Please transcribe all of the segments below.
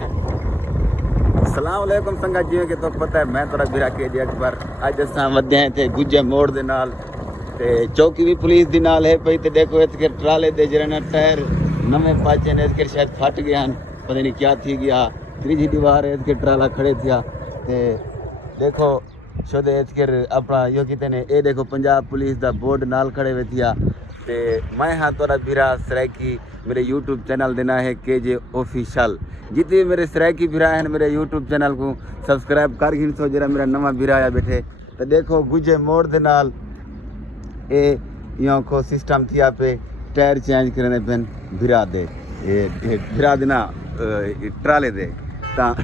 अस्सलाम वालेकुम संगत जी के तो पता है मैं थोड़ा बिरा के जी अकबर अज असां वधिया थे गुजे मोड़ दे नाल ते चौकी भी पुलिस दी नाल है पई ते देखो इतके ट्राले दे जरे टायर नवे पाचे ने इसके शायद फट गया पता नहीं क्या थी गया त्रीजी दीवार है इसके ट्राला खड़े थिया ते देखो शोदे इसके अपना यो किते ने ए देखो पंजाब पुलिस दा बोर्ड नाल खड़े हुए थिया ते मैं हाँ थोड़ा बिरा सरायकी मेरे यूट्यूब चैनल देना है KJ ऑफिशियल जितने मेरे सरायकी बिरा हैं मेरे यूट्यूब चैनल को सब्सक्राइब कर गिन सो जरा मेरा नवा बिरा आया बैठे तो देखो गुजे मोड़ दे नाल ए यो को सिस्टम थिया पे टायर चेंज करने पेन बिरा दे ये बिरा देना ट्राले दे ता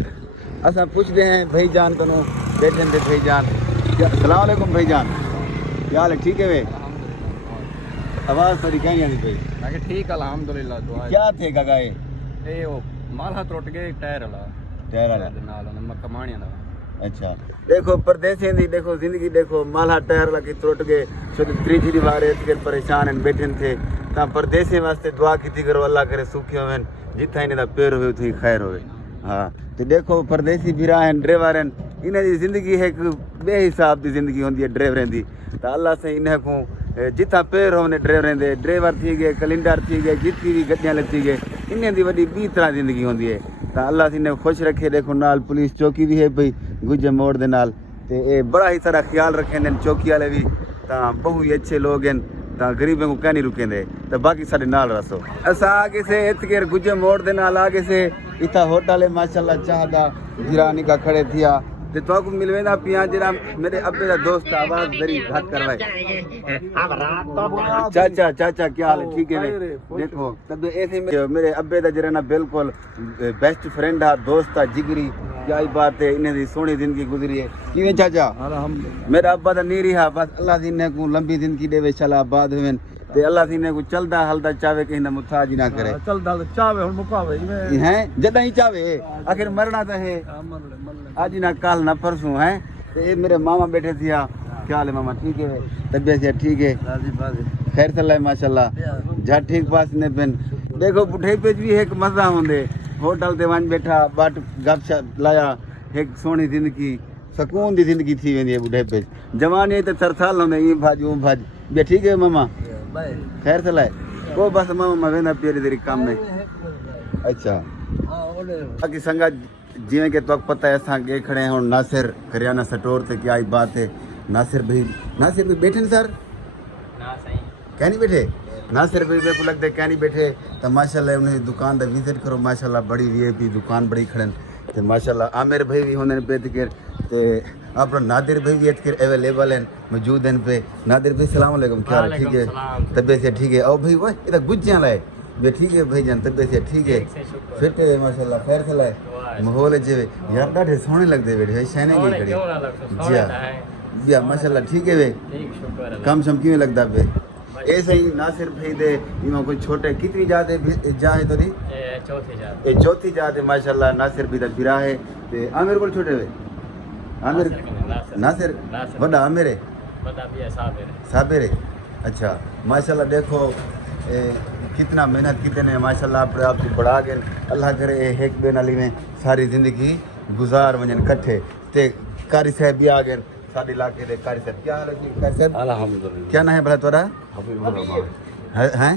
असा पूछते हैं भाईजान तनो बैठे थे भाईजान अस्सलाम वालेकुम भाईजान क्या हाल है ठीक है वे आवाज़ थोड़ी कहीं आती पई मैं ठीक अल्हम्दुलिल्लाह दुआ क्या थे गगाए ए ओ माल हाथ टूट गए टायर वाला नाल मैं कमाणिया दा अच्छा देखो परदेसी दी देखो जिंदगी देखो माला टायर वाला की टूट गए शुद्ध त्रीजी दीवार है परेशान हैं बैठे थे ता परदेसी वास्ते दुआ की करो अल्लाह करे सुखी होवन जिथा इन्हें दा पैर होवे उठी खैर होवे हाँ तो देखो परदेसी भिरा हैं ड्राइवर हैं इन्हें दी जिंदगी है बे हिसाब की जिंदगी होंदी है ड्राइवरें दी तो अल्लाह से इन्हें को जिथा पैर होने ड्राइवरें दे ड्राइवर थी गए कलिंडर थी गए जितनी भी गड्डियां लगी गए इन्हें दी वडी बी तरह जिंदगी होंदी है तो अल्लाह से इन्हें खुश रखे देखो नाल पुलिस चौकी भी है भाई गुजे मोड़ दे नाल ते ए बड़ा ही सारा ख्याल रखे ने चौकी वाले भी ता बहु ही अच्छे लोग हैं ता गरीबों को क्या नहीं रुकेंदे तो बाकी सारे नाल रसो असा आगे से इतकेर गुजे मोड़ दे नाल आगे से इतना होटल है माशाल्लाह चाहदा गिरानी का खड़े थिया ते तो को मिलवेना पिया जरा मेरे अब्बे का दोस्त आवाज दरी घाट करवाए चाचा चाचा क्या हाल है ठीक है देखो तब ऐसे मेरे अब्बे का जरा ना बिल्कुल बेस्ट फ्रेंड है दोस्त है जिगरी क्या ही बात है इन्हें दी सोहनी जिंदगी गुजरी है किवें चाचा मेरा अब्बा तो नहीं रहा बस अल्लाह जी ने को लंबी जिंदगी देवे चला आबाद होवन ते अल्लाह जी ने को चलदा हलदा चावे कहीं ना मुताज ही ना करे चलदा चावे हुन मुकावे हैं जदा ही चावे आखिर मरना तो है आज ना कल ना परसों है ये मेरे मामा बैठे थिया क्या हाल है मामा ठीक है तबियत से ठीक है खैर सल्ला माशाल्लाह झट ठीक पास ने पेन देखो पुठे पे भी एक मजा होंदे होटल ते वन बैठा बाट गपशप लाया एक सोहनी जिंदगी सुकून दी जिंदगी थी वेंदी है बुढ़े पे जवानी तो सरसाल होंदे ई भाज वो भाज बे ठीक है मामा खैर सल्ला को बस मामा वेंदा पेरी देरी काम में अच्छा बाकी संगत जिवें के तो पता है असां गे खड़े हैं नासिर करियाना स्टोर ते क्या ही बात है नासिर भाई बैठे न सर ना सही क्या नहीं बैठे नासिर भाई मेरे को लगता है क्या नहीं बैठे तो माशाल्लाह उन्हें दुकान दा विजिट करो माशाल्लाह बड़ी VIP दुकान बड़ी खड़न ते माशाल्लाह आमिर भाई भी होंदे पे ते अपना नादिर भाई भी इतके अवेलेबल हैं मौजूद हैं पे नादिर भाई सलाम वालेकुम क्या हाल ठीक है तबियत से ठीक है और भाई वो इधर गुज्जियां लाए बे ठीक है भाई जान तबियत से ठीक है फिट है माशाल्लाह खैर सलाह माहौल जे यार डाढे सोहने लगदे बैठे भाई शहने की खड़ी जी या माशाल्लाह ठीक है वे कम शम किवें लगदा पे ऐसे ही नासिर भाई दे इमा कोई छोटे कितनी जाते जा है तो नहीं चौथी जाते माशाल्लाह नासिर भी दा बिरा है ते आमिर को छोटे वे आमिर नासिर बड़ा आमिर है बड़ा भी है साबिर है अच्छा माशाल्लाह देखो कितना मेहनत की ने माशाल्लाह अपने आप को बढ़ा गए अल्लाह करे एक बे नाली में सारी जिंदगी गुजार वजन कट्ठे ते कारी साहब भी आ गए सारे इलाके दे कारी साहब क्या हाल है जी कारी साहब अल्हम्दुलिल्लाह क्या नाम है भला तोरा हबीबुर रहमान हैं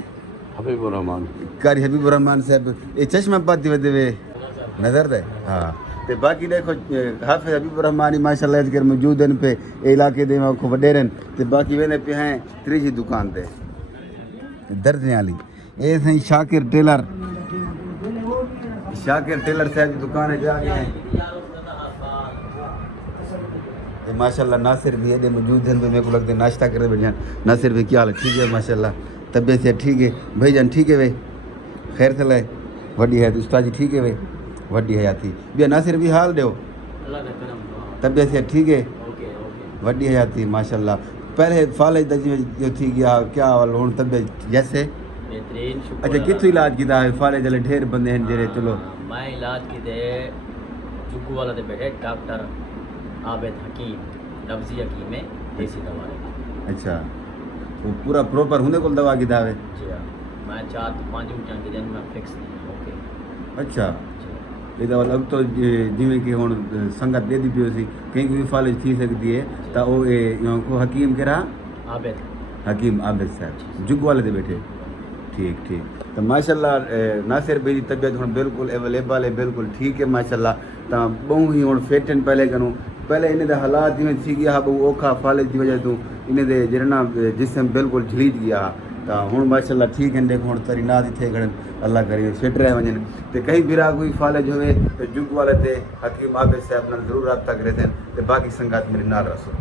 हबीबुर रहमान कारी हबीबुर रहमान साहब ये चश्मा पाती वे देवे नजर दे हां ते बाकी देखो हाफिज हबीबुर रहमान माशाल्लाह इधर मौजूद हैं पे इलाके दे को वडेरन ते बाकी वेने पे हैं त्रीजी दुकान ते दर्जने वाली ये सही शाकिर टेलर साहब की दुकान है जाके हैं ये माशाल्लाह नासिर भी एडे मौजूद हैं मेरे को लगता है नाश्ता करे भाईजान नासिर भी क्या हाल है ठीक है माशाल्लाह तबियत से ठीक है भाईजान ठीक है भाई खैर सलाह वड्डी है उस्ताद जी ठीक है भाई वड्डी हयाती भैया नासिर भी हाल दो तबियत से ठीक है वड्डी हयाती माशाल्लाह पहले फालज जो थी गया क्या हाल हूँ तबियत जैसे अच्छा कितों इलाज किया है फाले जले ढेर बंदे हैं जेरे चलो मैं इलाज किते जुगू वाला दे बैठे डॉक्टर आबिद हकीम लफ्जी हकीम है देसी दवा अच्छा वो पूरा प्रॉपर होने को दवा की दावे जी हाँ मैं 4-5 घंटे के दिन में फिक्स नहीं ओके अच्छा ਇਹਦਾ ਅਲੱਗ ਤੋਂ ਜਿਵੇਂ ਕਿ ਹੁਣ ਸੰਗਤ ਦੇ ਦੀ ਪਿਓ ਸੀ ਕਈ ਵੀ ਫਾਲਜ ਥੀ ਸਕਦੀ ਹੈ ਤਾਂ ਉਹ ਇਹ ਕੋ ਹਕੀਮ ਕਿਹੜਾ आबिद हकीम आबिद साहब जुग वाले दे बैठे ठीक ठीक तो माशाल्लाह नासिर भाई की तबीयत हम बिल्कुल अवेलेबल है बिल्कुल ठीक है माशाल्लाह तो बहु ही हम फिट हैं पहले करूँ पहले इन्हें दे हालात इवें थी गया बहु औखा फालज की वजह तो इन्हें दे जरना जिसम बिल्कुल झलीट गया तो हूँ माशाल्लाह ठीक है देखो हूँ तरी नाद इतने घड़न अल्लाह करे फिट रहे वजन तो कहीं बिरा कोई फालज हुए तो जुग वाले ते हकीम आबिद साहब नाल जरूर रब्ता करे थे तो बाकी संगत मेरे नाल रसो।